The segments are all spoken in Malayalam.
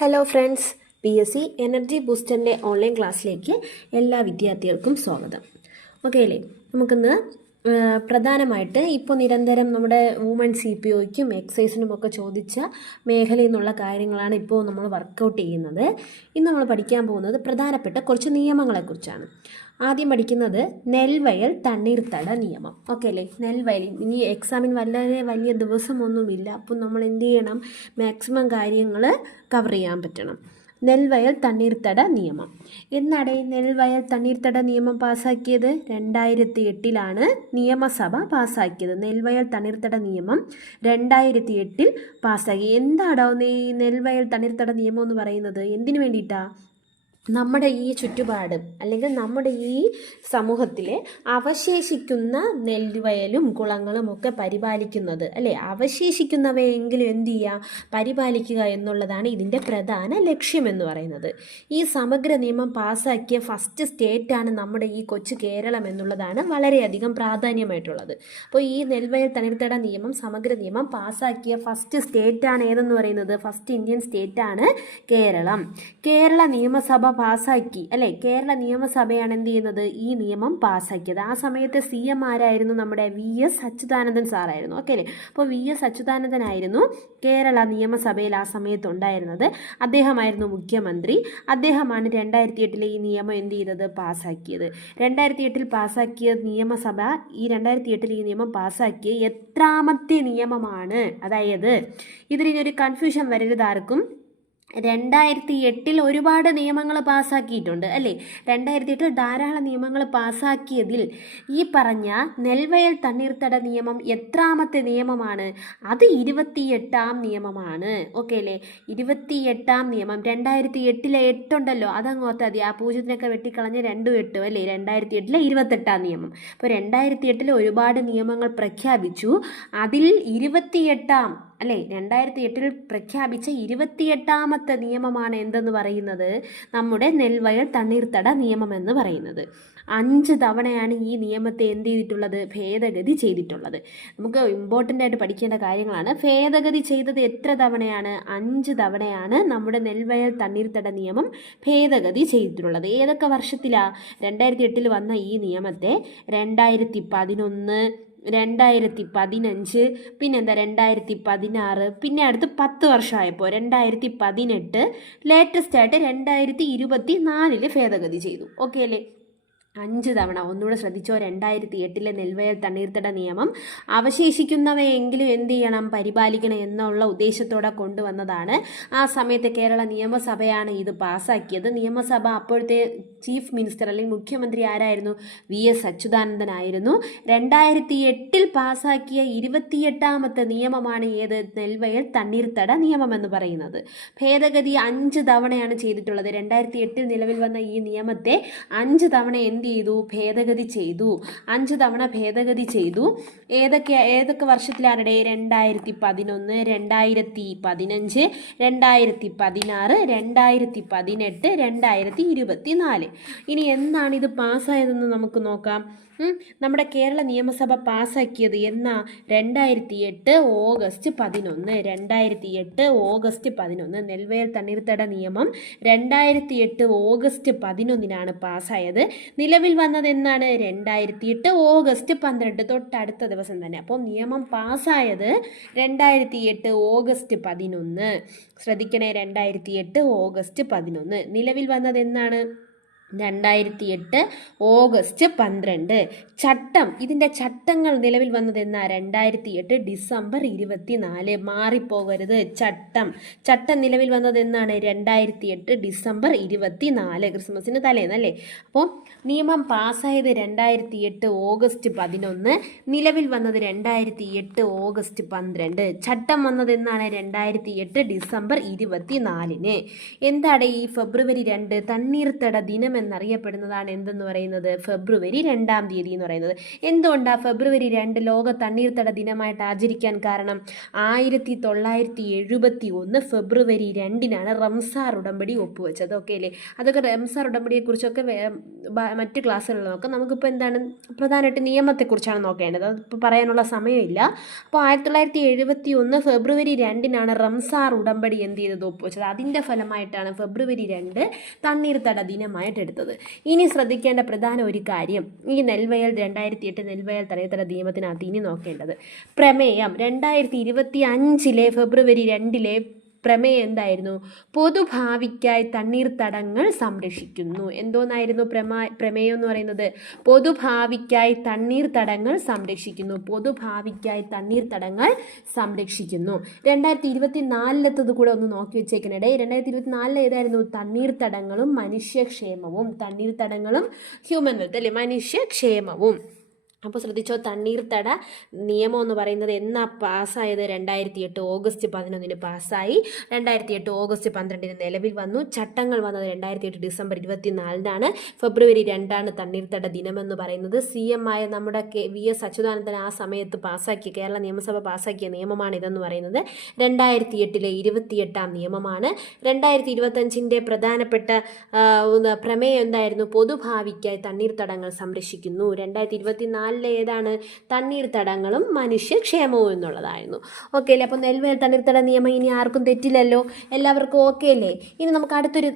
ഹലോ ഫ്രണ്ട്സ്, PSC എനർജി ബൂസ്റ്ററിൻ്റെ ഓൺലൈൻ ക്ലാസ്സിലേക്ക് എല്ലാ വിദ്യാർത്ഥികൾക്കും സ്വാഗതം. ഓക്കെ അല്ലേ? നമുക്കിന്ന് പ്രധാനമായിട്ട് ഇപ്പോൾ നിരന്തരം നമ്മുടെ വുമൺ CPOയ്ക്കും എക്സൈസിനുമൊക്കെ ചോദിച്ച മേഖലയിൽ നിന്നുള്ള കാര്യങ്ങളാണ് ഇപ്പോൾ നമ്മൾ വർക്കൗട്ട് ചെയ്യുന്നത്. ഇന്ന് നമ്മൾ പഠിക്കാൻ പോകുന്നത് പ്രധാനപ്പെട്ട കുറച്ച് നിയമങ്ങളെക്കുറിച്ചാണ്. ആദ്യം പഠിക്കുന്നത് നെൽവയൽ തണ്ണീർത്തട നിയമം. ഓക്കെ അല്ലേ? നെൽവയൽ ഇനി എക്സാമിന് വളരെ വലിയ ദിവസമൊന്നുമില്ല, അപ്പോൾ നമ്മൾ എന്ത് ചെയ്യണം? മാക്സിമം കാര്യങ്ങൾ കവർ ചെയ്യാൻ പറ്റണം. നെൽവയൽ തണ്ണീർത്തട നിയമം. എന്നാണ് നെൽവയൽ തണ്ണീർത്തട നിയമം പാസ്സാക്കിയത്? 2008 നിയമസഭ പാസ്സാക്കിയത്. നെൽവയൽ തണ്ണീർത്തട നിയമം 2008 പാസ്സാക്കി. എന്താണോ ഈ നെൽവയൽ തണ്ണീർത്തട നിയമം എന്ന് പറയുന്നത്? എന്തിനു വേണ്ടിയിട്ടാണ്? നമ്മുടെ ഈ ചുറ്റുപാട് അല്ലെങ്കിൽ നമ്മുടെ ഈ സമൂഹത്തിലെ അവശേഷിക്കുന്ന നെൽവയലും കുളങ്ങളും ഒക്കെ പരിപാലിക്കുന്നത്, അല്ലേ? അവശേഷിക്കുന്നവയെങ്കിലും എന്ത് ചെയ്യുക? പരിപാലിക്കുക എന്നുള്ളതാണ് ഇതിൻ്റെ പ്രധാന ലക്ഷ്യമെന്ന് പറയുന്നത്. ഈ സമഗ്ര നിയമം പാസ്സാക്കിയ ഫസ്റ്റ് സ്റ്റേറ്റാണ് നമ്മുടെ ഈ കൊച്ചു കേരളം എന്നുള്ളതാണ് വളരെയധികം പ്രാധാന്യമായിട്ടുള്ളത്. അപ്പോൾ ഈ നെൽവയൽ തണ്ണീർത്തട നിയമം, സമഗ്ര നിയമം പാസ്സാക്കിയ ഫസ്റ്റ് സ്റ്റേറ്റാണ് ഏതെന്ന് പറയുന്നത്? ഫസ്റ്റ് ഇന്ത്യൻ സ്റ്റേറ്റാണ് കേരളം. കേരള നിയമസഭ പാസ്സാക്കി, അല്ലേ? കേരള നിയമസഭയാണ് എന്ത് ചെയ്യുന്നത്? ഈ നിയമം പാസ്സാക്കിയത്. ആ സമയത്ത് CM ആരായിരുന്നു? നമ്മുടെ VS അച്യുതാനന്ദൻ സാറായിരുന്നു. ഓക്കെ അല്ലേ? അപ്പോൾ VS അച്യുതാനന്ദനായിരുന്നു കേരള നിയമസഭയിൽ ആ സമയത്ത് ഉണ്ടായിരുന്നത്. അദ്ദേഹമായിരുന്നു മുഖ്യമന്ത്രി. അദ്ദേഹമാണ് 2008 ഈ നിയമം എന്ത് ചെയ്തത്? പാസ്സാക്കിയത്. 2008 പാസ്സാക്കിയ നിയമസഭ ഈ 2008 ഈ നിയമം പാസ്സാക്കിയ എത്രാമത്തെ നിയമമാണ്? അതായത് ഇതിനൊരു കൺഫ്യൂഷൻ വരരുത് ആർക്കും. 2008 ഒരുപാട് നിയമങ്ങൾ പാസ്സാക്കിയിട്ടുണ്ട്, അല്ലേ? 2008 ധാരാളം നിയമങ്ങൾ പാസ്സാക്കിയതിൽ ഈ പറഞ്ഞ നെൽവയൽ തണ്ണീർത്തട നിയമം എത്രാമത്തെ നിയമമാണ്? അത് 28ാം നിയമമാണ്. ഓക്കെ അല്ലേ? 28ാം നിയമം. 2008 8 അതങ്ങോട്ട് മതി. ആ പൂജ്യത്തിനൊക്കെ വെട്ടിക്കളഞ്ഞ് 2 8, അല്ലേ? 2008 28ാം നിയമം. അപ്പോൾ 2008 ഒരുപാട് നിയമങ്ങൾ പ്രഖ്യാപിച്ചു. അതിൽ 28ാം, അല്ലേ? 2008 പ്രഖ്യാപിച്ച 28ാമത്തെ നിയമമാണ് എന്തെന്ന് പറയുന്നത്? നമ്മുടെ നെൽവയൽ തണ്ണീർത്തട നിയമം എന്ന് പറയുന്നത്. 5 തവണയാണ് ഈ നിയമത്തെ എന്ത് ചെയ്തിട്ടുള്ളത്? ഭേദഗതി ചെയ്തിട്ടുള്ളത്. നമുക്ക് ഇമ്പോർട്ടൻ്റ് ആയിട്ട് പഠിക്കേണ്ട കാര്യങ്ങളാണ്. ഭേദഗതി ചെയ്തത് എത്ര തവണയാണ്? 5 തവണയാണ് നമ്മുടെ നെൽവയൽ തണ്ണീർത്തട നിയമം ഭേദഗതി ചെയ്തിട്ടുള്ളത്. ഏതൊക്കെ വർഷത്തിലാണ് 2008 വന്ന ഈ നിയമത്തെ? 2011, 2015, പിന്നെന്താ 2016, പിന്നെ അടുത്ത് 10 വർഷമായപ്പോൾ 2018, ലേറ്റസ്റ്റ് ആയിട്ട് 2024 ഭേദഗതി ചെയ്തു. ഓക്കെ അല്ലേ? 5 തവണ. ഒന്നുകൂടെ ശ്രദ്ധിച്ചോ. 2008 നെൽവയൽ തണ്ണീർത്തട നിയമം അവശേഷിക്കുന്നവയെങ്കിലും എന്ത് ചെയ്യണം? പരിപാലിക്കണം എന്നുള്ള ഉദ്ദേശത്തോടെ കൊണ്ടുവന്നതാണ്. ആ സമയത്ത് കേരള നിയമസഭയാണ് ഇത് പാസ്സാക്കിയത്. നിയമസഭ അപ്പോഴത്തെ ചീഫ് മിനിസ്റ്റർ അല്ലെങ്കിൽ മുഖ്യമന്ത്രി ആരായിരുന്നു? VS അച്യുതാനന്ദനായിരുന്നു. 2008 പാസ്സാക്കിയ 28ാമത്തെ നിയമമാണ് ഏത്? നെൽവയൽ തണ്ണീർത്തട നിയമം എന്ന് പറയുന്നത്. ഭേദഗതി 5 തവണയാണ് ചെയ്തിട്ടുള്ളത്. 2008 നിലവിൽ വന്ന ഈ നിയമത്തെ 5 തവണ ചെയ്തു? ഭേദഗതി ചെയ്തു. 5 തവണ ഭേദഗതി ചെയ്തു. ഏതൊക്കെ വർഷത്തിലാണ്? 2011, 2015, 2016, 2018, 2024. ഇനി എന്നാണ് ഇത് പാസ്സായതെന്ന് നമുക്ക് നോക്കാം. നമ്മുടെ കേരള നിയമസഭ പാസ്സാക്കിയത് എന്നാ? 2008 ഓഗസ്റ്റ് 11. 2008 ഓഗസ്റ്റ് 11 നെൽവയൽ തണ്ണീർത്തട നിയമം 2008 ഓഗസ്റ്റ് 11 പാസ്സായത്. നിലവിൽ വന്നത് എന്നാണ്? 2008 ഓഗസ്റ്റ് 12, തൊട്ടടുത്ത ദിവസം തന്നെ. അപ്പോൾ നിയമം പാസ്സായത് 2008 ഓഗസ്റ്റ് 11. ശ്രദ്ധിക്കണേ, 2008 ഓഗസ്റ്റ് 11. നിലവിൽ വന്നത് എന്നാണ്? 2008 ഓഗസ്റ്റ് 12. ചട്ടം, ഇതിൻ്റെ ചട്ടങ്ങൾ നിലവിൽ വന്നത് എന്നാ? 2008 ഡിസംബർ 24. മാറിപ്പോകരുത്. ചട്ടം നിലവിൽ വന്നത് എന്നാണ്? 2008 ഡിസംബർ 24, ക്രിസ്മസിന് തലേന്നല്ലേ? അപ്പോൾ നിയമം പാസ്സായത് 2008 ഓഗസ്റ്റ് 11, നിലവിൽ വന്നത് 2008 ഓഗസ്റ്റ് 12. ചട്ടം വന്നത് എന്നാണ്? 2008 ഡിസംബർ 24. എന്താണ് ഈ ഫെബ്രുവരി 2 തണ്ണീർത്തട ദിനം എന്നറിയപ്പെടുന്നതാണ് എന്തെന്ന് പറയുന്നത് ഫെബ്രുവരി 2-ാം തീയതി എന്ന് പറയുന്നത്. എന്തുകൊണ്ടാണ് ഫെബ്രുവരി 2 ലോക തണ്ണീർത്തട ദിനമായിട്ട് ആചരിക്കാൻ കാരണം? 1971 ഫെബ്രുവരി 2-നാണ് റംസാർ ഉടമ്പടി ഒപ്പുവെച്ചത്. ഓക്കെ അല്ലേ? അതൊക്കെ റംസാർ ഉടമ്പടിയെക്കുറിച്ചൊക്കെ മറ്റ് ക്ലാസ്സുകളിൽ നോക്കാം. നമുക്കിപ്പോൾ എന്താണ് പ്രധാനമായിട്ട് നിയമത്തെക്കുറിച്ചാണ് നോക്കേണ്ടത്. അതിപ്പോൾ പറയാനുള്ള സമയമില്ല. അപ്പോൾ 1971 ഫെബ്രുവരി 2-നാണ് റംസാർ ഉടമ്പടി എന്ത് ചെയ്തത് ഒപ്പുവെച്ചത്. അതിൻ്റെ ഫലമായിട്ടാണ് ഫെബ്രുവരി 2 തണ്ണീർത്തട ദിനമായിട്ട് എടുത്തത്. ഇനി ശ്രദ്ധിക്കേണ്ട പ്രധാന ഒരു കാര്യം, ഈ നെൽവയൽ 2008 നെൽവയൽ തണ്ണീർത്തട നിയമത്തിനകത്ത് ഇനി നോക്കേണ്ടത് പ്രമേയം 2025 ഫെബ്രുവരി 2 പ്രമേയം എന്തായിരുന്നു? പൊതുഭാവിക്കായി തണ്ണീർത്തടങ്ങൾ സംരക്ഷിക്കുന്നു. എന്തോന്നായിരുന്നു പ്രമേയം എന്ന് പറയുന്നത്? പൊതുഭാവിക്കായി തണ്ണീർത്തടങ്ങൾ സംരക്ഷിക്കുന്നു. പൊതുഭാവിക്കായി തണ്ണീർത്തടങ്ങൾ സംരക്ഷിക്കുന്നു. 2024 കൂടെ ഒന്ന് നോക്കി വെച്ചേക്കണേ. 2024 ഏതായിരുന്നു? തണ്ണീർത്തടങ്ങളും മനുഷ്യക്ഷേമവും. തണ്ണീർത്തടങ്ങളും ഹ്യൂമൻ വെൽത്ത് അല്ലേ, മനുഷ്യക്ഷേമവും. അപ്പോൾ ശ്രദ്ധിച്ചോ, തണ്ണീർത്തട നിയമം എന്ന് പറയുന്നത് എന്നാ പാസ്സായത്? 2008 ഓഗസ്റ്റ് 11 പാസ്സായി. 2008 ഓഗസ്റ്റ് 12 നിലവിൽ വന്നു. ചട്ടങ്ങൾ വന്നത് 2008 ഡിസംബർ 24 ഫെബ്രുവരി 2 തണ്ണീർത്തട ദിനമെന്ന് പറയുന്നത് CM ആയ നമ്മുടെ VS അച്യുതാനന്ദൻ ആ സമയത്ത് പാസ്സാക്കിയ, കേരള നിയമസഭ പാസ്സാക്കിയ നിയമമാണ് ഇതെന്ന് പറയുന്നത്. 2008 28-ാം നിയമമാണ്. 2025 പ്രധാനപ്പെട്ട പ്രമേയം എന്തായിരുന്നു? പൊതുഭാവിക്കായി തണ്ണീർത്തടങ്ങൾ സംരക്ഷിക്കുന്നു. 2024 ഏതാണ്? തണ്ണീർത്തടങ്ങളും മനുഷ്യക്ഷേമവും എന്നുള്ളതായിരുന്നു. ഓക്കെ അല്ലേ? അപ്പോൾ നെൽവയൽ തണ്ണീർത്തട നിയമം ഇനി ആർക്കും തെറ്റില്ലല്ലോ, എല്ലാവർക്കും ഓക്കെ അല്ലേ? ഇനി നമുക്ക് അടുത്തൊരു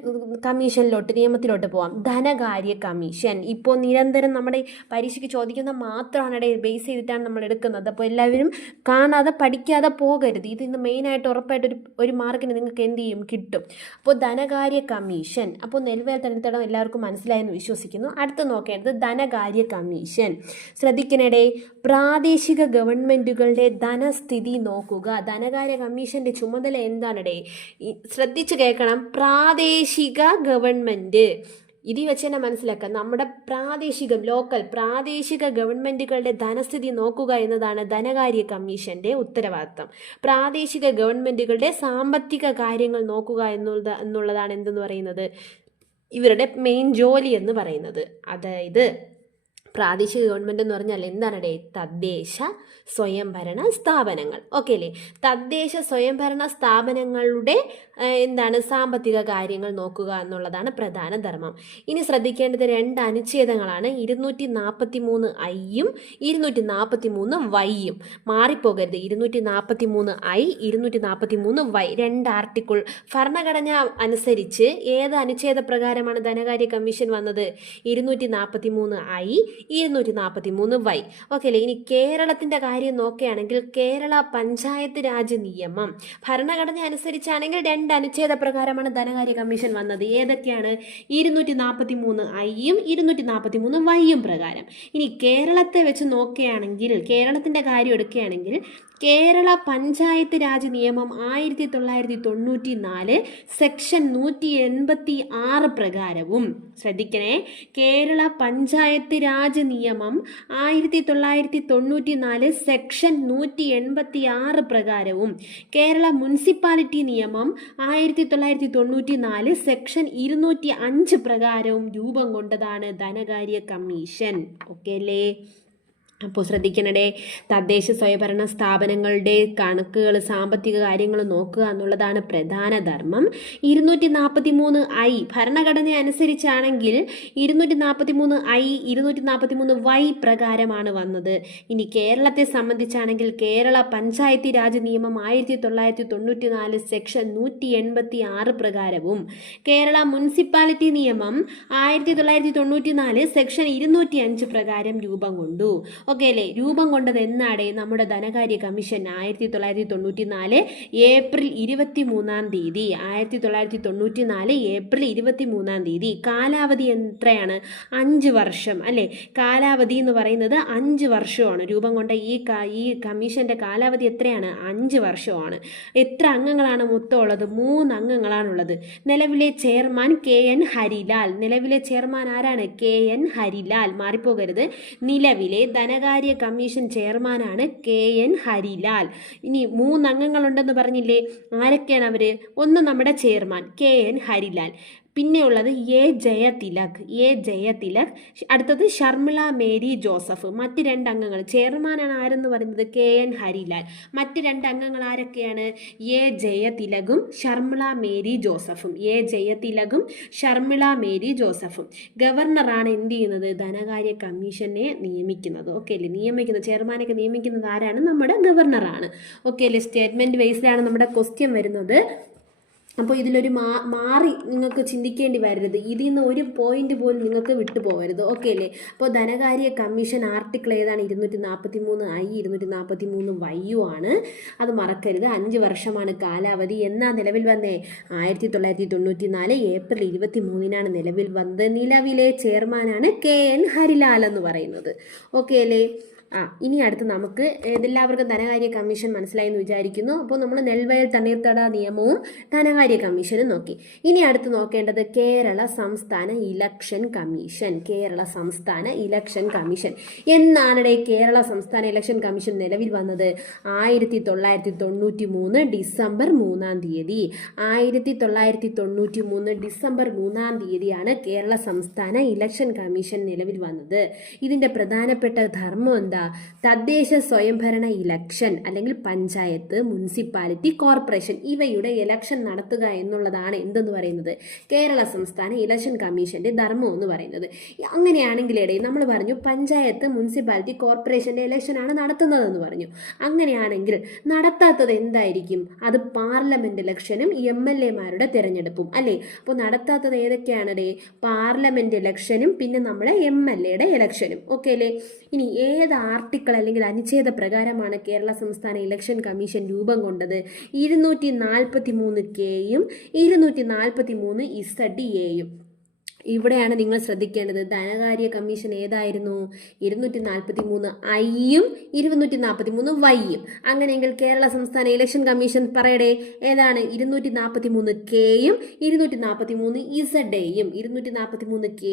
കമ്മീഷനിലോട്ട്, നിയമത്തിലോട്ട് പോവാം. ധനകാര്യ കമ്മീഷൻ. ഇപ്പോൾ നിരന്തരം നമ്മുടെ പരീക്ഷയ്ക്ക് ചോദിക്കുന്ന മാത്രമാണ് ബേസ് ചെയ്തിട്ടാണ് നമ്മൾ എടുക്കുന്നത്. അപ്പോൾ എല്ലാവരും കാണാതെ പഠിക്കാതെ പോകരുത്. ഇതിന്ന് മെയിനായിട്ട് ഉറപ്പായിട്ട് ഒരു മാർക്കിന് നിങ്ങൾക്ക് എന്ത് ചെയ്യും? കിട്ടും. അപ്പോൾ ധനകാര്യ കമ്മീഷൻ. അപ്പോൾ നെൽവയൽ തണ്ണീർത്തടം എല്ലാവർക്കും മനസ്സിലായെന്ന് വിശ്വസിക്കുന്നു. അടുത്ത് നോക്കേണ്ടത് ധനകാര്യ കമ്മീഷൻ. ശ്രദ്ധിക്കണേ, പ്രാദേശിക ഗവൺമെൻറ്റുകളുടെ ധനസ്ഥിതി നോക്കുക. ധനകാര്യ കമ്മീഷൻ്റെ ചുമതല എന്താണടേ? ശ്രദ്ധിച്ച് കേൾക്കണം. പ്രാദേശിക ഗവൺമെൻറ്, ഇതിൽ വെച്ച് തന്നെ മനസ്സിലാക്കുക. നമ്മുടെ പ്രാദേശിക ഗവൺമെൻറ്റുകളുടെ ധനസ്ഥിതി നോക്കുക എന്നതാണ് ധനകാര്യ കമ്മീഷൻ്റെ ഉത്തരവാദിത്തം. പ്രാദേശിക ഗവൺമെൻറ്റുകളുടെ സാമ്പത്തിക കാര്യങ്ങൾ നോക്കുക എന്നുള്ളതാണ് എന്തെന്ന് പറയുന്നത് ഇവരുടെ മെയിൻ ജോലി എന്ന് പറയുന്നത്. അതായത് പ്രാദേശിക ഗവൺമെൻറ് എന്ന് പറഞ്ഞാൽ എന്താണ്? തദ്ദേശ സ്വയംഭരണ സ്ഥാപനങ്ങൾ. ഓക്കെ അല്ലേ? തദ്ദേശ സ്വയംഭരണ സ്ഥാപനങ്ങളുടെ എന്താണ് സാമ്പത്തിക കാര്യങ്ങൾ നോക്കുക എന്നുള്ളതാണ് പ്രധാന ധർമ്മം. ഇനി ശ്രദ്ധിക്കേണ്ടത് 2 അനുച്ഛേദങ്ങളാണ്. 243(i)യും 243(y)യും. മാറിപ്പോകരുത്. 243(i), 243(y) 2 article. ഭരണഘടന അനുസരിച്ച് ഏത് അനുച്ഛേദ പ്രകാരമാണ് ധനകാര്യ കമ്മീഷൻ വന്നത്? 243(i), 243(y). ഓക്കെ അല്ലേ? ഇനി കേരളത്തിൻ്റെ കാര്യം നോക്കുകയാണെങ്കിൽ കേരള പഞ്ചായത്ത് രാജ് നിയമം ഭരണഘടന അനുസരിച്ചാണെങ്കിൽ 2 അനുച്ഛേദ പ്രകാരമാണ് ധനകാര്യ കമ്മീഷൻ വന്നത്. ഏതൊക്കെയാണ്? 243(i)യും 243(y)യും പ്രകാരം. ഇനി കേരളത്തെ വെച്ച് നോക്കുകയാണെങ്കിൽ, കേരളത്തിൻ്റെ കാര്യം എടുക്കുകയാണെങ്കിൽ കേരള പഞ്ചായത്ത് രാജ് നിയമം 1994 സെക്ഷൻ 186 പ്രകാരവും, ശ്രദ്ധിക്കണേ, കേരള പഞ്ചായത്ത് രാജ് നിയമം 1994 സെക്ഷൻ 186 പ്രകാരവും കേരള മുനിസിപ്പാലിറ്റി നിയമം 1994 സെക്ഷൻ 205 പ്രകാരവും രൂപം കൊണ്ടതാണ് ധനകാര്യ കമ്മീഷൻ. ഓക്കെ അല്ലേ? അപ്പോൾ ശ്രദ്ധിക്കണേ, തദ്ദേശ സ്വയംഭരണ സ്ഥാപനങ്ങളുടെ കണക്കുകൾ, സാമ്പത്തിക കാര്യങ്ങൾ നോക്കുക എന്നുള്ളതാണ് പ്രധാന ധർമ്മം. 243(i) ഭരണഘടന അനുസരിച്ചാണെങ്കിൽ 243(i), 243(y) പ്രകാരമാണ് വന്നത്. ഇനി കേരളത്തെ സംബന്ധിച്ചാണെങ്കിൽ കേരള പഞ്ചായത്ത് രാജ് നിയമം 1994 സെക്ഷൻ 186 പ്രകാരവും കേരള മുനിസിപ്പാലിറ്റി നിയമം 1994 സെക്ഷൻ 205 പ്രകാരം രൂപം കൊണ്ടു. ഓക്കെ അല്ലേ? രൂപം കൊണ്ടത് എന്നാടേ? നമ്മുടെ ധനകാര്യ കമ്മീഷൻ 1994 ഏപ്രിൽ 23-ാം തീയതി. 1994 ഏപ്രിൽ 23-ാം തീയതി. കാലാവധി എത്രയാണ്? 5 വർഷം അല്ലേ? കാലാവധി എന്ന് പറയുന്നത് 5 വർഷമാണ്. രൂപം കൊണ്ട ഈ കമ്മീഷൻ്റെ കാലാവധി എത്രയാണ്? 5 വർഷമാണ്. എത്ര അംഗങ്ങളാണ് മൊത്തം ഉള്ളത്? 3 അംഗങ്ങളാണുള്ളത്. നിലവിലെ ചെയർമാൻ KN ഹരിലാൽ. നിലവിലെ ചെയർമാൻ ആരാണ്? KN ഹരിലാൽ. മാറിപ്പോകരുത്. നിലവിലെ ധനകാര്യ കമ്മീഷൻ ചെയർമാനാണ് KN ഹരിലാൽ. ഇനി 3 അംഗങ്ങളുണ്ടെന്ന് പറഞ്ഞില്ലേ? ആരൊക്കെയാണ് അവർ? ഒന്ന് നമ്മുടെ ചെയർമാൻ KN ഹരിലാൽ, പിന്നെയുള്ളത് എ ജയതിലക്. അടുത്തത് ഷർമിള മേരി ജോസഫ്. മറ്റ് 2 അംഗങ്ങൾ, ചെയർമാനാണ് ആരെന്ന് പറയുന്നത് KN ഹരിലാൽ. മറ്റ് 2 അംഗങ്ങൾ ആരൊക്കെയാണ്? എ ജയതിലകും ഷർമിള മേരി ജോസഫും. ഗവർണറാണ് എന്ത് ചെയ്യുന്നത്? ധനകാര്യ കമ്മീഷനെ നിയമിക്കുന്നത്. ഓക്കെ അല്ലേ? ചെയർമാനൊക്കെ നിയമിക്കുന്നത് ആരാണ്? നമ്മുടെ ഗവർണറാണ്. ഓക്കെ അല്ലേ? സ്റ്റേറ്റ്മെന്റ് വൈസിലാണ് നമ്മുടെ ക്വസ്റ്റ്യൻ വരുന്നത്. അപ്പോൾ ഇതിലൊരു മാറി നിങ്ങൾക്ക് ചിന്തിക്കേണ്ടി വരരുത്. ഇതിൽ നിന്ന് ഒരു പോയിന്റ് പോലും നിങ്ങൾക്ക് വിട്ടുപോകരുത്. ഓക്കെ അല്ലേ? അപ്പോൾ ധനകാര്യ കമ്മീഷൻ ആർട്ടിക്കിൾ ഏതാണ്? 243I 243Y ആണ്. അത് മറക്കരുത്. 5 വർഷമാണ് കാലാവധി. എന്നാ നിലവിൽ വന്നേ? 1994 ഏപ്രിൽ 23 നിലവിൽ വന്നത്. നിലവിലെ ചെയർമാനാണ് KN ഹരിലാൽ എന്ന് പറയുന്നത്. ഓക്കെ അല്ലേ? ഇനി അടുത്ത് നമുക്ക് എല്ലാവർക്കും ധനകാര്യ കമ്മീഷൻ മനസ്സിലായി എന്ന് വിചാരിക്കുന്നു. അപ്പോൾ നമ്മൾ നെൽവയൽ തണ്ണീർത്തട നിയമവും ധനകാര്യ കമ്മീഷനും നോക്കി. ഇനി അടുത്ത് നോക്കേണ്ടത് കേരള സംസ്ഥാന ഇലക്ഷൻ കമ്മീഷൻ. എന്നാണ് കേരള സംസ്ഥാന ഇലക്ഷൻ കമ്മീഷൻ നിലവിൽ വന്നത്? 1993 ഡിസംബർ 3 തീയതി. 1993 ഡിസംബർ 3 തീയതിയാണ് കേരള സംസ്ഥാന ഇലക്ഷൻ കമ്മീഷൻ നിലവിൽ വന്നത്. ഇതിന്റെ പ്രധാനപ്പെട്ട ധർമ്മം എന്താ? തദ്ദേശ സ്വയംഭരണ ഇലക്ഷൻ അല്ലെങ്കിൽ പഞ്ചായത്ത്, മുനിസിപ്പാലിറ്റി, കോർപ്പറേഷൻ ഇവയുടെ ഇലക്ഷൻ നടത്തുക എന്നുള്ളതാണ് എന്തെന്ന് പറയുന്നത്? കേരള സംസ്ഥാന ഇലക്ഷൻ കമ്മീഷന്റെ ധർമ്മം എന്ന് പറയുന്നത്. അങ്ങനെയാണെങ്കിൽ നമ്മൾ പറഞ്ഞു പഞ്ചായത്ത്, മുനിസിപ്പാലിറ്റി, കോർപ്പറേഷന്റെ ഇലക്ഷൻ ആണ് നടത്തുന്നതെന്ന് പറഞ്ഞു. അങ്ങനെയാണെങ്കിൽ നടത്താത്തത് എന്തായിരിക്കും? അത് പാർലമെന്റ് ഇലക്ഷനും MLA-മാരുടെ തെരഞ്ഞെടുപ്പും അല്ലേ? അപ്പോൾ നടത്താത്തത് ഏതൊക്കെയാണ്? പാർലമെന്റ് ഇലക്ഷനും പിന്നെ നമ്മളെ MLA-യുടെ ഇലക്ഷനും. ഓക്കെ അല്ലേ? ഇനി ഏത് ആർട്ടിക്കിൾ അല്ലെങ്കിൽ അനുച്ഛേദ പ്രകാരമാണ് കേരള സംസ്ഥാന ഇലക്ഷൻ കമ്മീഷൻ രൂപം കൊണ്ടത്? 243K 243Z ഇവിടെയാണ് നിങ്ങൾ ശ്രദ്ധിക്കേണ്ടത്. ധനകാര്യ കമ്മീഷൻ ഏതായിരുന്നു? 243I 243Y. അങ്ങനെയെങ്കിൽ കേരള സംസ്ഥാന ഇലക്ഷൻ കമ്മീഷൻ പറയടേ ഏതാണ്? 243K 243Z 243K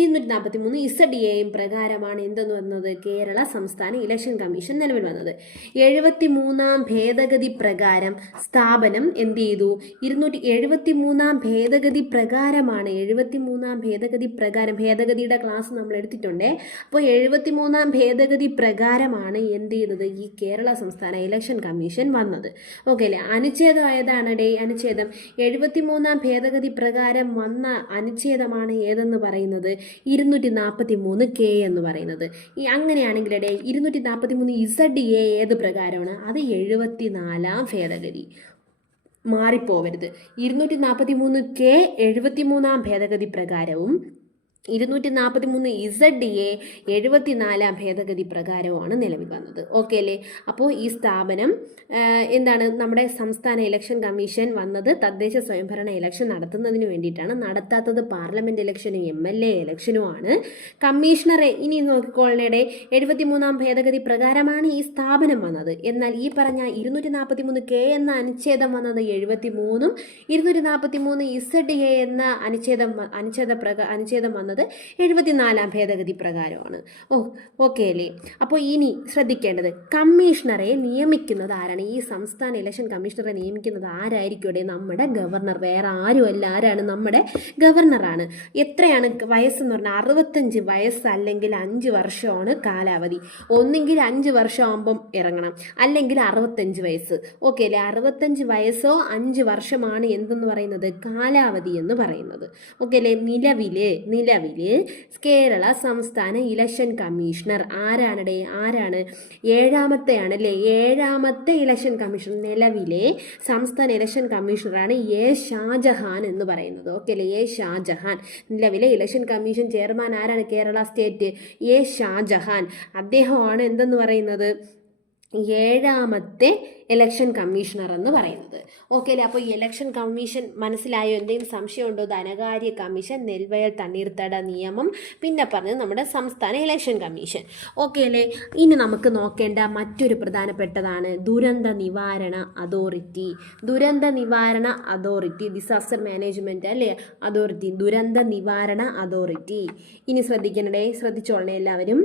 243Z പ്രകാരമാണ് എന്തെന്ന് വന്നത്? കേരള സംസ്ഥാന ഇലക്ഷൻ കമ്മീഷൻ നിലവിൽ വന്നത്. 73ാം ഭേദഗതി പ്രകാരം സ്ഥാപനം എന്ത് ചെയ്തു? 273ാം ഭേദഗതി പ്രകാരമാണ്. 73ാം ഭേദഗതി പ്രകാരം, ഭേദഗതിയുടെ ക്ലാസ് നമ്മൾ എടുത്തിട്ടുണ്ടേ. അപ്പോൾ 73ാം ഭേദഗതി പ്രകാരമാണ് എന്ത് ചെയ്തത്? ഈ കേരള സംസ്ഥാന ഇലക്ഷൻ കമ്മീഷൻ വന്നത്. ഓക്കെ അല്ലേ? അനുച്ഛേദം ഏതാണ്? അനുച്ഛേദം 73ാം ഭേദഗതി പ്രകാരം വന്ന അനുച്ഛേദമാണ് ഏതെന്ന് പറയുന്നത്? 243K എന്ന് പറയുന്നത്. അങ്ങനെയാണെങ്കിൽ 243Z ഏത് പ്രകാരമാണ്? അത് 74ാം ഭേദഗതി. മാറിപ്പോവരുത്. 243K 73ാം ഭേദഗതി പ്രകാരവും 243Z 74ാം ഭേദഗതി പ്രകാരവുമാണ് നിലവിൽ വന്നത്. ഓക്കെ അല്ലേ? അപ്പോൾ ഈ സ്ഥാപനം എന്താണ്? നമ്മുടെ സംസ്ഥാന ഇലക്ഷൻ കമ്മീഷൻ വന്നത് തദ്ദേശ സ്വയംഭരണ ഇലക്ഷൻ നടത്തുന്നതിന് വേണ്ടിയിട്ടാണ്. നടത്താത്തത് പാർലമെന്റ് ഇലക്ഷനും MLA ഇലക്ഷനുമാണ്. കമ്മീഷണറെ ഇനി നോക്കിക്കോളേടെ 73ാം ഭേദഗതി പ്രകാരമാണ് ഈ സ്ഥാപനം വന്നത്. എന്നാൽ ഈ പറഞ്ഞ 243K എന്ന അനുച്ഛേദം വന്നത് 73ഉം 243Z എന്ന അനുച്ഛേദം വന്നത് 74ാം ഭേദഗതി പ്രകാരമാണ്. ഓക്കെ അല്ലേ? അപ്പോൾ ഇനി ശ്രദ്ധിക്കേണ്ടത് കമ്മീഷണറെ നിയമിക്കുന്നത് ആരാണ്? ഈ സംസ്ഥാന ഇലക്ഷൻ കമ്മീഷണറെ നിയമിക്കുന്നത് ആരായിരിക്കും? നമ്മുടെ ഗവർണർ. വേറെ ആരുമല്ല. ആരാണ്? നമ്മുടെ ഗവർണറാണ്. എത്രയാണ് വയസ്സെന്ന് പറഞ്ഞാൽ 65 വയസ്സ് അല്ലെങ്കിൽ 5 വർഷമാണ് കാലാവധി. ഒന്നെങ്കിൽ 5 വർഷമാകുമ്പം ഇറങ്ങണം, അല്ലെങ്കിൽ 65 വയസ്സ്. ഓക്കെ അല്ലേ? 65 വയസ്സോ 5 വർഷമാണ് എന്തെന്ന് പറയുന്നത്? കാലാവധി എന്ന് പറയുന്നത്. ഓക്കെ അല്ലേ? നിലവില് കേരള സംസ്ഥാന ഇലക്ഷൻ കമ്മീഷണർ ആരാണ്? 7ാമത്തെ ആണല്ലേ? 7ാമത്തെ ഇലക്ഷൻ കമ്മീഷണർ, നിലവിലെ സംസ്ഥാന ഇലക്ഷൻ കമ്മീഷണറാണ് A ഷാജഹാൻ എന്ന് പറയുന്നത്. ഓക്കെ അല്ലേ? A ഷാജഹാൻ. നിലവിലെ ഇലക്ഷൻ കമ്മീഷൻ ചെയർമാൻ ആരാണ്? Kerala state A Shajahan. അദ്ദേഹമാണ് എന്തെന്ന് പറയുന്നത്? 7ാമത്തെ ഇലക്ഷൻ കമ്മീഷണർ എന്ന് പറയുന്നത്. ഓക്കെ അല്ലേ? അപ്പോൾ ഇലക്ഷൻ കമ്മീഷൻ മനസ്സിലായോ? എന്തെങ്കിലും സംശയമുണ്ടോ? ധനകാര്യ കമ്മീഷൻ, നെൽവയൽ തണ്ണീർത്തട നിയമം, പിന്നെ പറഞ്ഞത് നമ്മുടെ സംസ്ഥാന ഇലക്ഷൻ കമ്മീഷൻ. ഓക്കെ അല്ലേ? ഇനി നമുക്ക് നോക്കേണ്ട മറ്റൊരു പ്രധാനപ്പെട്ടതാണ് ദുരന്ത നിവാരണ അതോറിറ്റി. ഡിസാസ്റ്റർ മാനേജ്മെന്റ് അല്ലേ? അതോറിറ്റി, ദുരന്ത നിവാരണ അതോറിറ്റി. ഇനി ശ്രദ്ധിക്കണേ, ശ്രദ്ധിച്ചോളണേ എല്ലാവരും.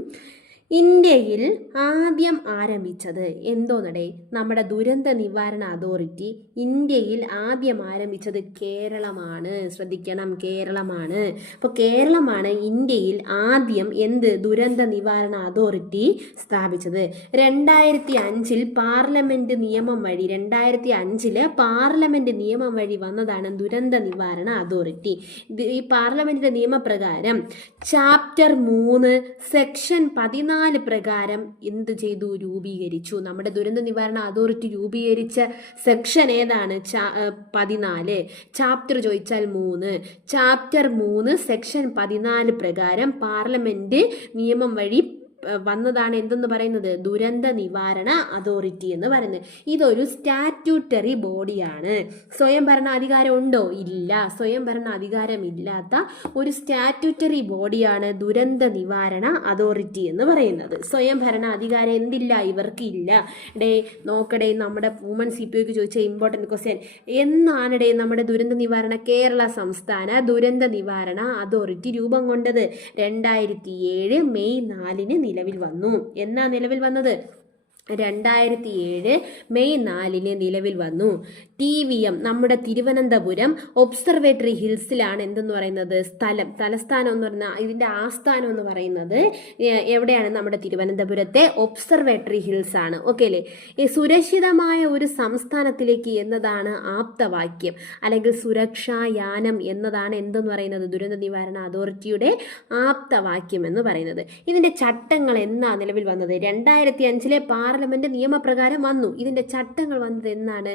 ഇന്ത്യയിൽ ആദ്യം ആരംഭിച്ചത് എന്തോന്നടേ? നമ്മുടെ ദുരന്ത നിവാരണ അതോറിറ്റി ഇന്ത്യയിൽ ആദ്യം ആരംഭിച്ചത് കേരളമാണ്. ശ്രദ്ധിക്കണം, കേരളമാണ്. അപ്പോൾ കേരളമാണ് ഇന്ത്യയിൽ ആദ്യം ദുരന്ത നിവാരണ അതോറിറ്റി സ്ഥാപിച്ചത്. 2005 പാർലമെന്റ് നിയമം വഴി 2005 പാർലമെന്റ് നിയമം വഴി വന്നതാണ് ദുരന്ത നിവാരണ അതോറിറ്റി. ഈ പാർലമെന്റിന്റെ നിയമപ്രകാരം ചാപ്റ്റർ 3 സെക്ഷൻ 14 പ്രകാരം എന്ത് ചെയ്തു? രൂപീകരിച്ചു. നമ്മുടെ ദുരന്ത നിവാരണ അതോറിറ്റി രൂപീകരിച്ച സെക്ഷൻ ഏതാണ്? 14. ചാപ്റ്റർ ചോദിച്ചാൽ 3. ചാപ്റ്റർ 3 സെക്ഷൻ 14 പ്രകാരം പാർലമെന്റ് നിയമം വഴി വന്നതാണ് എന്തെന്ന് പറയുന്നത്? ദുരന്ത നിവാരണ അതോറിറ്റി എന്ന് പറയുന്നത്. ഇതൊരു സ്റ്റാറ്റ്യൂട്ടറി ബോഡിയാണ്. സ്വയംഭരണ അധികാരം ഉണ്ടോ? ഇല്ല. സ്വയംഭരണ അധികാരമില്ലാത്ത ഒരു സ്റ്റാറ്റ്യൂട്ടറി ബോഡിയാണ് ദുരന്ത നിവാരണ അതോറിറ്റി എന്ന് പറയുന്നത്. സ്വയംഭരണ അധികാരം എന്തില്ല? ഇവർക്ക് ഇല്ല. നോക്കടേ, നമ്മുടെ വുമൺ CPOക്ക് ചോദിച്ച ഇമ്പോർട്ടൻറ്റ് ക്വസ്റ്റ്യൻ, എന്നാണ് നമ്മുടെ ദുരന്ത നിവാരണ കേരള സംസ്ഥാന ദുരന്ത നിവാരണ അതോറിറ്റി രൂപം കൊണ്ടത്? 2007 മെയ് 4 നിലവിൽ വന്നു. എന്നാ നിലവിൽ വന്നത്? 2007 മെയ് 4 നിലവിൽ വന്നു. TVM നമ്മുടെ തിരുവനന്തപുരം ഒബ്സർവേറ്ററി ഹിൽസിലാണ് എന്തെന്ന് പറയുന്നത്? തലസ്ഥാനം എന്ന് പറഞ്ഞാൽ ഇതിൻ്റെ ആസ്ഥാനം എന്ന് പറയുന്നത് എവിടെയാണ്? നമ്മുടെ തിരുവനന്തപുരത്തെ ഒബ്സർവേറ്ററി ഹിൽസ് ആണ്. ഓക്കെ അല്ലേ? ഈ സുരക്ഷിതമായ ഒരു സംസ്ഥാനത്തിലേക്ക് എന്നതാണ് ആപ്തവാക്യം, അല്ലെങ്കിൽ സുരക്ഷായാനം എന്നതാണ് എന്തെന്ന് പറയുന്നത്? ദുരന്ത നിവാരണ അതോറിറ്റിയുടെ ആപ്തവാക്യം എന്ന് പറയുന്നത്. ഇതിൻ്റെ ചട്ടങ്ങൾ എന്നാ നിലവിൽ വന്നത്? 2005 പാർലമെന്റ് നിയമപ്രകാരം വന്നു. ഇതിന്റെ ചട്ടങ്ങൾ വന്നത് എന്നാണ്?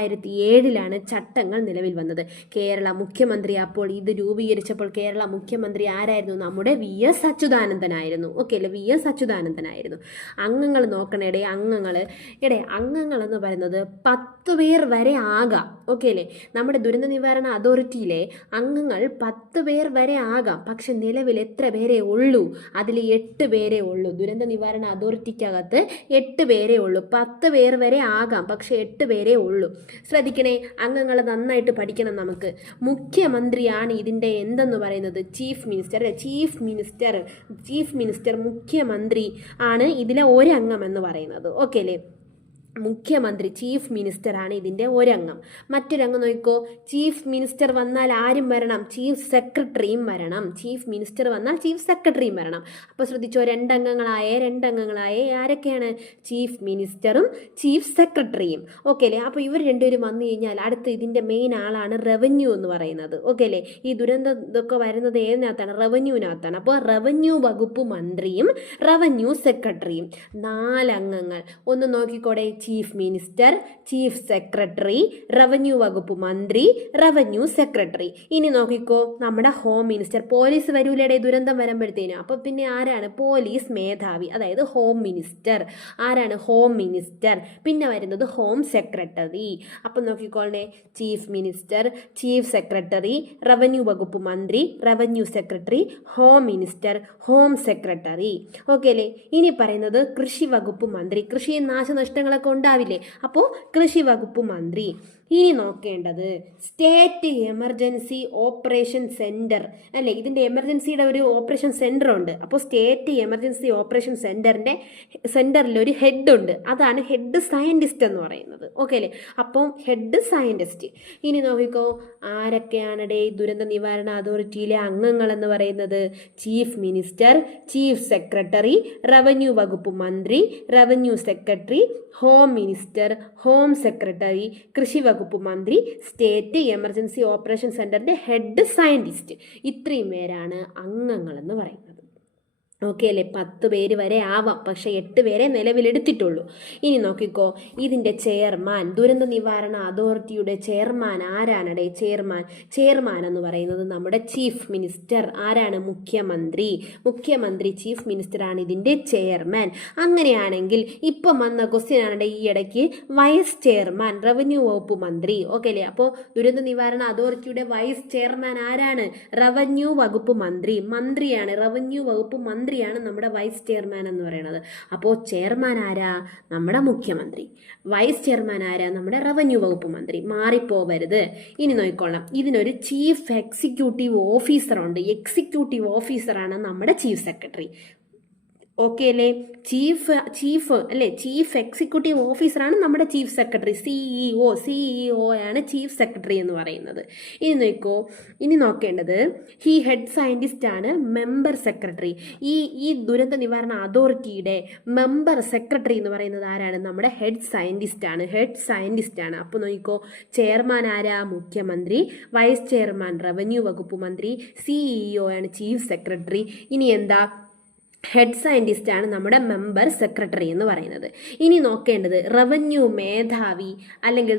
2007 ചട്ടങ്ങൾ നിലവിൽ വന്നത്. കേരള മുഖ്യമന്ത്രി അപ്പോൾ ഇത് രൂപീകരിച്ചപ്പോൾ കേരള മുഖ്യമന്ത്രി ആരായിരുന്നു? നമ്മുടെ VS അച്യുതാനന്ദനായിരുന്നു. ഓക്കെ അല്ലേ? VS അച്യുതാനന്ദനായിരുന്നു. അംഗങ്ങൾ നോക്കണേടേ, അംഗങ്ങൾ എന്ന് പറയുന്നത് 10 പേർ വരെ ആകാം. ഓക്കെ അല്ലേ? നമ്മുടെ ദുരന്ത നിവാരണ അതോറിറ്റിയിലെ അംഗങ്ങൾ 10 പേർ വരെ ആകാം. പക്ഷെ നിലവിൽ എത്ര പേരെ ഉള്ളൂ? അതിൽ 8 പേരെ ഉള്ളൂ. ദുരന്ത നിവാരണ അതോറിറ്റിക്കകത്ത് 8 പേരെ ഉള്ളൂ. 10 പേർ വരെ ആകാം, പക്ഷെ 8 പേരെ ഉള്ളൂ. ശ്രദ്ധിക്കണേ, അംഗങ്ങൾ നന്നായിട്ട് പഠിക്കണം. നമുക്ക് മുഖ്യമന്ത്രിയാണ് ഇതിൻ്റെ എന്തെന്ന് പറയുന്നത്? ചീഫ് മിനിസ്റ്റർ മുഖ്യമന്ത്രി ആണ് ഇതിലെ ഒരംഗം എന്ന് പറയുന്നത്. ഓക്കെ അല്ലേ? മുഖ്യമന്ത്രി ചീഫ് മിനിസ്റ്റർ ആണ് ഇതിൻ്റെ ഒരംഗം. മറ്റൊരംഗം നോക്കിക്കോ, ചീഫ് മിനിസ്റ്റർ വന്നാൽ ആരും വരണം? ചീഫ് സെക്രട്ടറിയും വരണം. ചീഫ് മിനിസ്റ്റർ വന്നാൽ ചീഫ് സെക്രട്ടറിയും വരണം. അപ്പോൾ ശ്രദ്ധിച്ചോ, രണ്ടംഗങ്ങളായ ആരൊക്കെയാണ്? ചീഫ് മിനിസ്റ്ററും ചീഫ് സെക്രട്ടറിയും. ഓക്കെ അല്ലേ? അപ്പോൾ ഇവർ രണ്ടുപേരും വന്നു കഴിഞ്ഞാൽ അടുത്ത് ഇതിൻ്റെ മെയിൻ ആളാണ് റവന്യൂ എന്ന് പറയുന്നത്. ഓക്കെ അല്ലേ? ഈ ദുരന്തം ഇതൊക്കെ വരുന്നത് ഏതിനകത്താണ്? റവന്യൂവിനകത്താണ്. അപ്പോൾ റവന്യൂ വകുപ്പ് മന്ത്രിയും റവന്യൂ സെക്രട്ടറിയും. 4 അംഗങ്ങൾ. ഒന്ന് നോക്കിക്കോടെ, chief minister, chief secretary, revenue വകുപ്പ് മന്ത്രി, റവന്യൂ സെക്രട്ടറി. ഇനി നോക്കിക്കോ, നമ്മുടെ ഹോം മിനിസ്റ്റർ. പോലീസ് വരൂലയുടെ ദുരന്തം വരുമ്പോഴത്തേനും. അപ്പോൾ പിന്നെ ആരാണ്? പോലീസ് മേധാവി, അതായത് ഹോം മിനിസ്റ്റർ. ആരാണ്? Home minister. പിന്നെ വരുന്നത് ഹോം സെക്രട്ടറി. അപ്പം നോക്കിക്കോളേ, chief minister, chief secretary, revenue വകുപ്പ് മന്ത്രി, revenue secretary, home minister, home secretary. Okay അല്ലേ? ഇനി പറയുന്നത് കൃഷി വകുപ്പ് മന്ത്രി. കൃഷി നാശനഷ്ടങ്ങളൊക്കെ ഉണ്ടാവില്ലേ? അപ്പോൾ കൃഷി വകുപ്പ് മന്ത്രി. ഇനി നോക്കേണ്ടത് സ്റ്റേറ്റ് എമർജൻസി ഓപ്പറേഷൻ സെൻറ്റർ അല്ലേ? ഇതിൻ്റെ എമർജൻസിയുടെ ഒരു ഓപ്പറേഷൻ സെൻറ്റർ ഉണ്ട്. അപ്പോൾ സ്റ്റേറ്റ് എമർജൻസി ഓപ്പറേഷൻ സെൻറ്ററിൽ ഒരു ഹെഡ് ഉണ്ട്. അതാണ് ഹെഡ് സയൻറ്റിസ്റ്റ് എന്ന് പറയുന്നത്. ഓക്കെ അല്ലേ? അപ്പോൾ ഹെഡ് സയൻറ്റിസ്റ്റ്. ഇനി നോക്കിക്കോ, ആരൊക്കെയാണ് ദുരന്ത നിവാരണ അതോറിറ്റിയിലെ അംഗങ്ങൾ എന്ന് പറയുന്നത്? Chief minister, chief secretary, revenue വകുപ്പ് മന്ത്രി, revenue secretary, home minister, home secretary, കൃഷി വകുപ്പ് മന്ത്രി, സ്റ്റേറ്റ് എമർജൻസി ഓപ്പറേഷൻ സെന്ററിന്റെ ഹെഡ് സയന്റിസ്റ്റ്. ഇത്രയും പേരാണ് അംഗങ്ങൾ എന്ന് പറയുന്നത്. ഓക്കെ അല്ലേ? 10 പേര് വരെ ആവാം, പക്ഷെ 8 പേരെ നിലവിലെടുത്തിട്ടുള്ളൂ. ഇനി നോക്കിക്കോ, ഇതിൻ്റെ ചെയർമാൻ, ദുരന്ത നിവാരണ അതോറിറ്റിയുടെ ചെയർമാൻ ആരാണ്? ചെയർമാൻ എന്ന് പറയുന്നത് നമ്മുടെ ചീഫ് മിനിസ്റ്റർ. ആരാണ്? മുഖ്യമന്ത്രി ചീഫ് മിനിസ്റ്റർ ആണ് ഇതിൻ്റെ ചെയർമാൻ. അങ്ങനെയാണെങ്കിൽ ഇപ്പം വന്ന ക്വസ്റ്റ്യൻ ആണ് ഈ ഇടയ്ക്ക് വൈസ് ചെയർമാൻ, റവന്യൂ വകുപ്പ് മന്ത്രി. ഓക്കെ അല്ലേ? അപ്പോൾ ദുരന്ത നിവാരണ അതോറിറ്റിയുടെ വൈസ് ചെയർമാൻ ആരാണ്? റവന്യൂ വകുപ്പ് മന്ത്രിയാണ്. റവന്യൂ വകുപ്പ് മന്ത്രിയാണ് നമ്മുടെ വൈസ് ചെയർമാൻ എന്ന് പറയുന്നത്. അപ്പോൾ ചെയർമാൻ ആരാ? നമ്മുടെ മുഖ്യമന്ത്രി. വൈസ് ചെയർമാൻ ആരാ? നമ്മുടെ റവന്യൂ വകുപ്പ് മന്ത്രി. മാറിപ്പോവരുത്. ഇനി നോക്കിക്കോളാം, ഇതിനൊരു ചീഫ് എക്സിക്യൂട്ടീവ് ഓഫീസർ ഉണ്ട്. എക്സിക്യൂട്ടീവ് ഓഫീസറാണ് നമ്മുടെ ചീഫ് സെക്രട്ടറി. ഓക്കെ അല്ലേ? ചീഫ് അല്ലേ, ചീഫ് എക്സിക്യൂട്ടീവ് ഓഫീസറാണ് നമ്മുടെ ചീഫ് സെക്രട്ടറി. സിഇഒ ആണ് ചീഫ് സെക്രട്ടറി എന്ന് പറയുന്നത്. ഇനി നോക്കേണ്ടത് ഹി ഹെഡ് സയന്റിസ്റ്റ് ആണ് മെമ്പർ സെക്രട്ടറി. ഈ ദുരന്ത നിവാരണ അതോറിറ്റിയുടെ മെമ്പർ സെക്രട്ടറി എന്ന് പറയുന്നത് ആരാണ്? നമ്മുടെ ഹെഡ് സയന്റിസ്റ്റ് ആണ്. അപ്പോൾ നോക്കിക്കോ, ചെയർമാൻ ആരാ? മുഖ്യമന്ത്രി. വൈസ് ചെയർമാൻ റവന്യൂ വകുപ്പ് മന്ത്രി. സിഇഒ ആണ് ചീഫ് സെക്രട്ടറി. ഇനി എന്താ? ഹെഡ് സയന്റിസ്റ്റ് ആണ് നമ്മുടെ മെമ്പർ സെക്രട്ടറി എന്ന് പറയുന്നത്. ഇനി നോക്കേണ്ടത് റവന്യൂ മേധാവി അല്ലെങ്കിൽ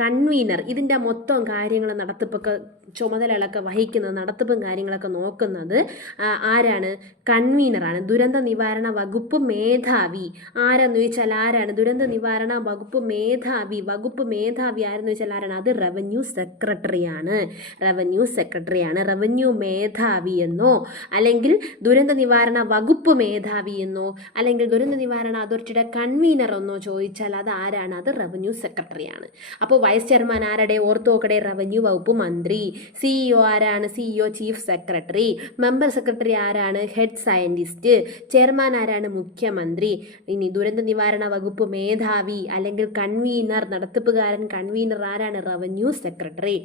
കൺവീനർ. ഇതിൻ്റെ മൊത്തം കാര്യങ്ങൾ നടത്തിപ്പൊക്കെ ചുമതലകളൊക്കെ വഹിക്കുന്നത്, നടത്തിപ്പും കാര്യങ്ങളൊക്കെ നോക്കുന്നത് ആരാണ്? കൺവീനറാണ്. ദുരന്ത നിവാരണ വകുപ്പ് മേധാവി ആരെന്ന് ചോദിച്ചാൽ ആരാണ്? ദുരന്ത നിവാരണ വകുപ്പ് മേധാവി ആരെന്ന് ചോദിച്ചാൽ ആരാണ്? അത് റവന്യൂ സെക്രട്ടറിയാണ്. റവന്യൂ മേധാവി എന്നോ അല്ലെങ്കിൽ ദുരന്ത നിവാരണ വകുപ്പ് മേധാവി എന്നോ അല്ലെങ്കിൽ ദുരന്ത നിവാരണ അതോറിറ്റിയുടെ കൺവീനർ എന്നോ ചോദിച്ചാൽ അത് ആരാണ്? അത് റവന്യൂ സെക്രട്ടറിയാണ്. അപ്പോൾ വൈസ് ചെയർമാൻ ആരുടെ? ഓർത്തോക്കടെ, റവന്യൂ വകുപ്പ് മന്ത്രി. സിഇഒ ആരാണ്? CEO chief secretary. Member secretary ആരാണ്? Head scientist. ചെയർമാൻ ആരാണ്? മുഖ്യമന്ത്രി. ഇനി ദുരന്ത നിവാരണ വകുപ്പ് മേധാവി അല്ലെങ്കിൽ കൺവീനർ, നടത്തിപ്പുകാരൻ, കൺവീനർ ആരാണ്? Revenue secretary.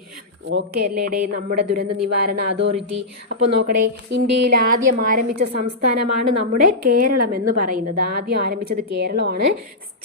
ഓക്കെ അല്ലേടേ നമ്മുടെ ദുരന്ത നിവാരണ അതോറിറ്റി? അപ്പോൾ നോക്കടേ, ഇന്ത്യയിൽ ആദ്യം ആരംഭിച്ച സംസ്ഥാനമാണ് നമ്മുടെ കേരളം എന്ന് പറയുന്നത്. ആദ്യം ആരംഭിച്ചത് കേരളമാണ്.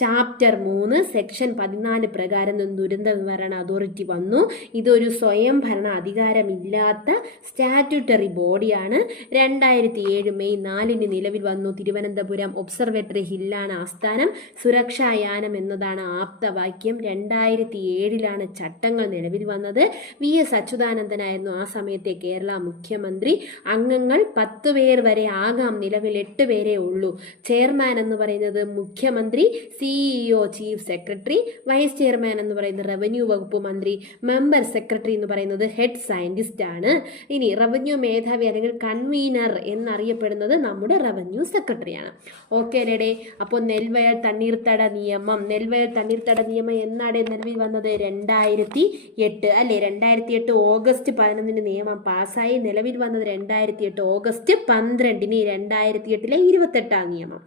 ചാപ്റ്റർ 3 സെക്ഷൻ 14 പ്രകാരം ദുരന്ത നിവാരണ അതോറിറ്റി വന്നു. ഇതൊരു സ്വയം ഭരണ അധികാരമില്ലാത്ത സ്റ്റാറ്റ്യൂട്ടറി ബോഡിയാണ്. 2007 മെയ് 4 നിലവിൽ വന്നു. തിരുവനന്തപുരം ഒബ്സർവേറ്ററി ഹില്ലാണ് ആസ്ഥാനം. സുരക്ഷായാനം എന്നതാണ് ആപ്തവാക്യം. 2007 ചട്ടങ്ങൾ നിലവിൽ വന്നത്. VS അച്യുതാനന്ദനായിരുന്നു ആ സമയത്തെ കേരള മുഖ്യമന്ത്രി. അംഗങ്ങൾ 10 പേർ വരെ ആകാം, നിലവിൽ 8 പേരേ ഉള്ളൂ. ചെയർമാൻ എന്ന് പറയുന്നത് മുഖ്യമന്ത്രി, CEO chief secretary, vice chairman എന്ന് പറയുന്നത് റവന്യൂ വകുപ്പ് മന്ത്രി, മെമ്പർ സെക്രട്ടറി എന്ന് പറയുന്നത് ഹെഡ് സയന്റിസ്റ്റ് ആണ്. ഇനി റവന്യൂ മേധാവി അല്ലെങ്കിൽ കൺവീനർ എന്നറിയപ്പെടുന്നത് നമ്മുടെ റവന്യൂ സെക്രട്ടറിയാണ്. ഓക്കെ അല്ലേടെ? അപ്പോൾ നെൽവയൽ തണ്ണീർത്തട നിയമം എന്നാണ് നിലവിൽ വന്നത്? 2008 അല്ലേ? 2008 ഓഗസ്റ്റ് 11 നിയമം പാസ്സായി. നിലവിൽ വന്നത് 2008 ഓഗസ്റ്റ് 12. 2008 28 നിയമം.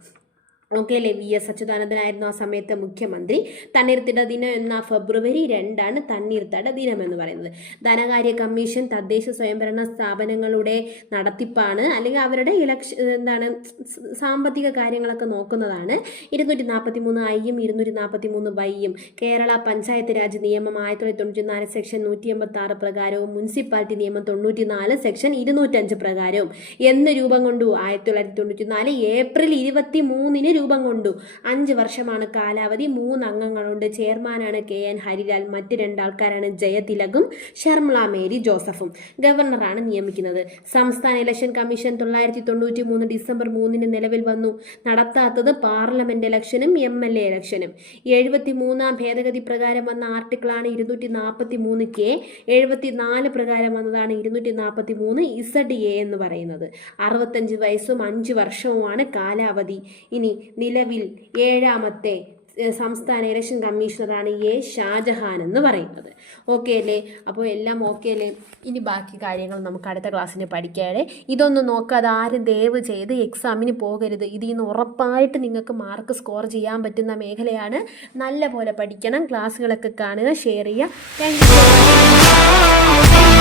ഓക്കെ അല്ലേ? VS അച്യുതാനന്ദനായിരുന്നു ആ സമയത്ത് മുഖ്യമന്ത്രി. തണ്ണീർത്തട ദിനം എന്ന ഫെബ്രുവരി 2 തണ്ണീർത്തട ദിനം എന്ന് പറയുന്നത്. ധനകാര്യ കമ്മീഷൻ തദ്ദേശ സ്വയംഭരണ സ്ഥാപനങ്ങളുടെ നടത്തിപ്പാണ് അല്ലെങ്കിൽ അവരുടെ സാമ്പത്തിക കാര്യങ്ങളൊക്കെ നോക്കുന്നതാണ്. 243 ഐയും 243 വൈയും കേരള പഞ്ചായത്ത് രാജ് നിയമം 1994 സെക്ഷൻ 186 പ്രകാരവും മുനിസിപ്പാലിറ്റി നിയമം 94 സെക്ഷൻ 205 പ്രകാരവും എന്ന് രൂപം കൊണ്ടു. 1994 ഏപ്രിൽ 23 രൂപം കൊണ്ടു. 5 വർഷമാണ് കാലാവധി. 3 അംഗങ്ങളുണ്ട്. ചെയർമാനാണ് KN ഹരിലാൽ. മറ്റ് 2 ആൾക്കാരാണ് ജയതിലകും ശർമിള മേരി ജോസഫും. ഗവർണറാണ് നിയമിക്കുന്നത്. സംസ്ഥാന ഇലക്ഷൻ കമ്മീഷൻ 1993 ഡിസംബർ 3 നിലവിൽ വന്നു. നടത്താത്തത് പാർലമെന്റ് ഇലക്ഷനും MLA ഇലക്ഷനും. 73 ഭേദഗതി പ്രകാരം വന്ന ആർട്ടിക്കിളാണ് 243K. 74 പ്രകാരം വന്നതാണ് 243 ZA എന്ന് പറയുന്നത്. 65 വയസ്സും 5 വർഷവുമാണ് കാലാവധി. ഇനി നിലവിൽ 7ാമത്തെ സംസ്ഥാന ഇലക്ഷൻ കമ്മീഷണറാണ് A ഷാജഹാൻ എന്ന് പറയുന്നത്. ഓക്കെ അല്ലേ? അപ്പോൾ എല്ലാം ഓക്കെ അല്ലേ? ഇനി ബാക്കി കാര്യങ്ങൾ നമുക്ക് അടുത്ത ക്ലാസ്സിന് പഠിക്കാതെ. ഇതൊന്നും നോക്കാതെ ആരും ദയവ് ചെയ്ത് എക്സാമിന് പോകരുത്. ഇതിൽ നിന്ന് ഉറപ്പായിട്ട് നിങ്ങൾക്ക് മാർക്ക് സ്കോർ ചെയ്യാൻ പറ്റുന്ന മേഖലയാണ്. നല്ല പോലെ പഠിക്കണം. ക്ലാസ്സുകളൊക്കെ കാണുക, ഷെയർ ചെയ്യുക. Thank you.